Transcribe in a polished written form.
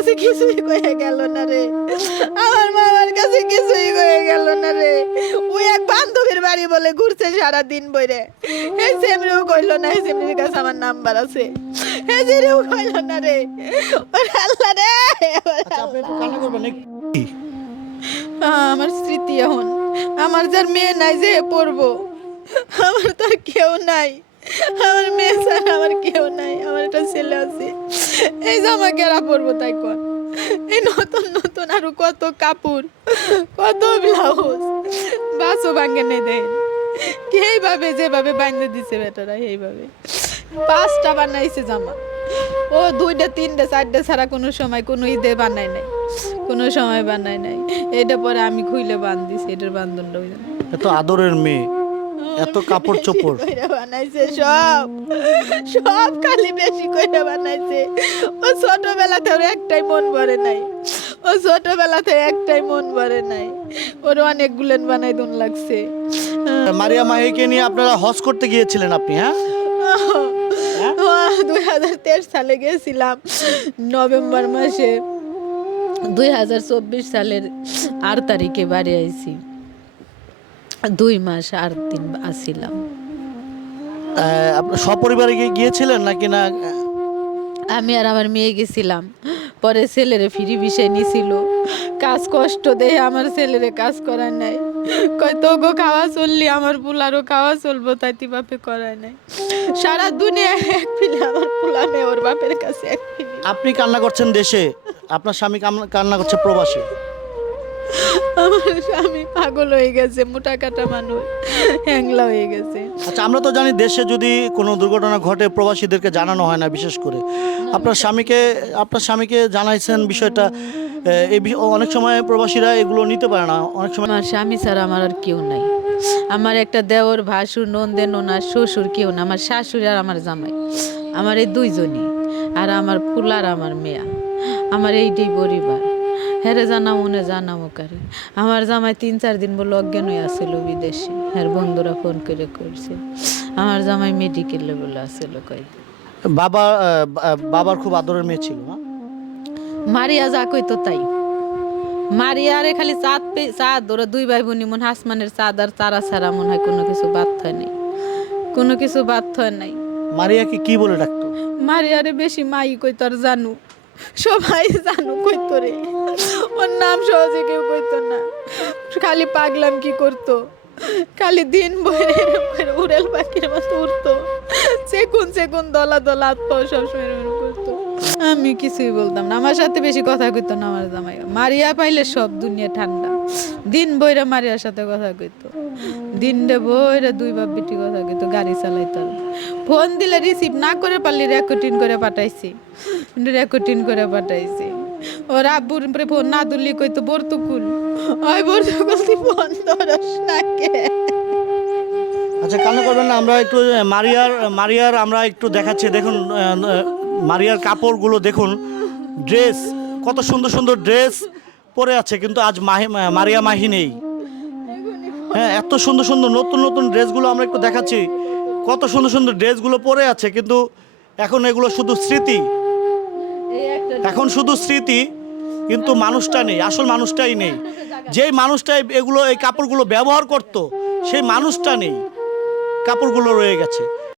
কাছে কিছুই কয়ে গেল না রে, আমার মামার কাছে কিছুই কয়ে গেল না রে। ওই এক বান্ধবীর বাড়ি বলে ঘুরছে সারা দিন বইরে, এই সেমরিও কইলো না, এই সেমরির কাছে আমার নাম্বার আছে, এই সেমরিও কইলো না রে। ওরে আল্লাহ রে, ওরে আচ্ছা আপনি একটু আল্লাহ। কান্না করবেন কি? আমার স্মৃতি এখন, আমার যার মেয়ে নাই যে পড়বো, আমার তো আর কেউ নাই, আমার মেয়ে ছাড়া আমার কেউ নাই, আমার একটা ছেলে আছে, এই জামা কেরা পরবো তাই কর। এই নতুন নতুন আরো কত কাপড়, কত ব্লাউজ, বাসও ভাঙ্গে নেই দেন, এইভাবে যেভাবে বাঁধে দিছে বেটারা এইভাবে 5টা বানাইছে জামা। ও 2টা 3টা 4টা ছাড়া কোনো সময় কোনো ঈদে বানায় নাই, কোনো সময় বানায় নাই। এটা পরে আমি খুইলে বান্ধ দিছি, এটার বান্ধনটা ওই জন্য। এত আদরের মেয়ে, এত কাপড় চোপড়। বেশি কইরা বানাইছে সব, সব খালি বেশি কইরা বানাইছে। ও ছোটবেলাতে ওর একটাই মন ভরে নাই, ও ছোটবেলাতে একটাই মন ভরে নাই, ওর অনেকগুলেন বানাই দুন লাগছে। মারিয়া মাহিকে নিয়ে আপনারা হজ করতে গিয়েছিলেন আপনি, হ্যাঁ? 2023 সালে গেছিলাম নভেম্বর মাসে, 2024 সালের 8 তারিখে বাড়ি আইছি, 2 মাস 8 দিন আসিলাম। আপনার সপরিবারে গিয়েছিলেন নাকি না? আমি আর আমার মেয়ে গেছিলাম, পরে ছেলেরে ফ্রি বিষয় নিছিল, কাজ কষ্ট দেয় আমার ছেলেরে কাজ করার নাই, কয় তো গো খাওয়া চললি আমার পুলারও খাওয়া চলবো, তাইতি বাপে করায় নাই। সারা দুনিয়া এক ফিলে আমার পুলা নেই, ওর বাপের কাছে এক ফিলে। আপনি কান্না করছেন দেশে, আপনার স্বামী কান্না করছে প্রবাসে। আমার স্বামী পাগল হয়ে গেছে, মোটা কাটা মানুষ, হ্যাংলা হয়ে গেছে। আচ্ছা আমরা তো জানি দেশে যদি কোনো দুর্ঘটনা ঘটে প্রবাসীদেরকে জানানো হয় না, বিশেষ করে আপনার স্বামীকে জানাইছেন বিষয়টা। অনেক সময় প্রবাসীরা এগুলো নিতে পারে না, অনেক সময়। আমার স্বামী ছাড়া আমার আর কেউ নাই, আমার একটা দেওর ভাসুর নন্দে নোনার শ্বশুর কেউ না, আমার শাশুড়ি আর আমার জামাই, আমার এই 2জনই, আর আমার ফুলার আমার মেয়া, আমার এইটাই পরিবার। হেরে জানা মনে জানামো কারে। আমার জামাই 3-4 দিন বলে অজ্ঞান হয়ে আসছিল বিদেশে, হ্যাঁ বন্ধুরা ফোন করে করছে, আমার জামাই মেডিকেলে বলে আসছিল কয়েকদিন। বাবার খুব আদরের মেয়ে ছিল না? মারিয়া যা কইতো তাই, মারিয়ারে খালি চাঁদ ওরা 2 ভাই বোন মন আসমানের চাঁদ আর তারা ছাড়া মনে হয় কোনো কিছু বাদ হয় নাই, কোনো কিছু বাদ হয় নাই। মারিয়াকে কি বলে ডাকতো? মারিয়ারে বেশি মাই কইতো আর জানু, সবাই জানু কইতো রে, ওর নাম সহজে কেউ কইতো না। খালি পাগলাম কি করতো, খালি দিন বইরে উড়েল পাখির মতো উড়তো, সেকুন সেকুন দলা দলা হাত পাও সবসময় এরকম করতো। আমি কিছুই বলতাম না, আমার সাথে বেশি কথা কইতো না আমার জামাই। মারিয়া পাইলে সব দুনিয়া ঠান্ডা, দিন বইরা মারিয়ার সাথে কথা কইতো, দিন রে বইরা 2 বাপ বেটি কথা কইতো, গাড়ি চালাইতো। ফোন দিলে রিসিভ না করে পারলি রেকর্ডিং করে পাঠাইছি, রেকর্ডিং করে পাঠাইছি। ওর আব্বুর ফোন না ধরলি কইতো বর্তুকুল, ওই বর্তুকুল তুই ফোন ধরস না কে। আচ্ছা কান্না করবেন না, আমরা একটু মারিয়ার আমরা একটু দেখাচ্ছি। দেখুন মারিয়ার কাপড়গুলো দেখুন, ড্রেস, কত সুন্দর সুন্দর ড্রেস পরে আছে, কিন্তু আজ মারিয়া মাহি নেই। হ্যাঁ, এত সুন্দর সুন্দর নতুন নতুন ড্রেসগুলো আমরা একটু দেখাচ্ছি, কত সুন্দর সুন্দর ড্রেসগুলো পরে আছে, কিন্তু এখন এগুলো শুধু স্মৃতি, এখন শুধু স্মৃতি, কিন্তু মানুষটা নেই, আসল মানুষটাই নেই। যেই মানুষটাই এই কাপড়গুলো ব্যবহার করত, সেই মানুষটা নেই, কাপড়গুলো রয়ে গেছে।